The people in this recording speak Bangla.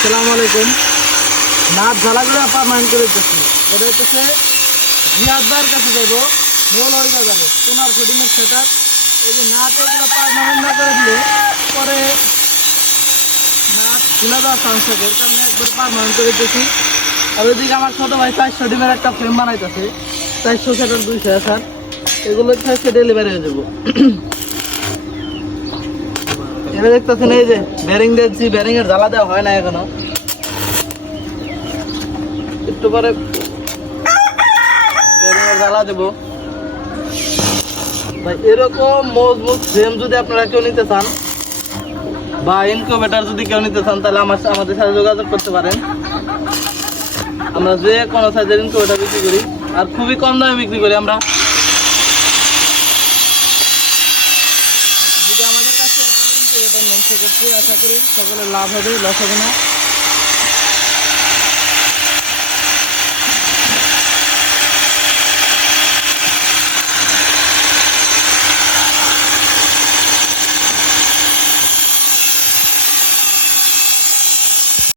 আসসালামু আলাইকুম। নাট ঝালাগুলো পারমানেন্ট করে দিচ্ছি। এটা হচ্ছে জিয়াদ ভাইয়ের কাছে যাইব মৌলভী বাজারে সোনার ফিটিংয়ের সেটার। এই যে নাট এগুলো পারমানেন্ট না করে দিলে পরে নাট খুলে দেওয়ার চান্স থাকে, এর কারণে একবার পারমানেন্ট করে দিচ্ছি। আর ওইদিকে আমার ছোটো ভাই 400 ডিমের একটা ফ্রেম বানাইতেছে, 400 সেটার 200 আসার, এগুলো হচ্ছে ডেলিভারি হয়ে যাবো। এবার দেখতেছেন এই যে ব্যারিং দিচ্ছি, ব্যারিং এর জ্বালা দেওয়া হয় না এখনো, একটু পরে ব্যারিং এর জ্বালা দেবো। ভাই এরকম মজবুত ফ্রেম যদি আপনারা কেউ নিতে চান বা ইনকিউবেটর যদি কেউ নিতে চান তাহলে আমাদের সাথে যোগাযোগ করতে পারেন। আমরা যে কোনো সাইজের ইনকিউবেটর বিক্রি করি আর খুবই কম দামে বিক্রি করি আমরা। যদি আমাদের কাছে ইনকিউবেটর নেন সেক্ষেত্রে আশা করি সকলের লাভ হবে, লস হবে না।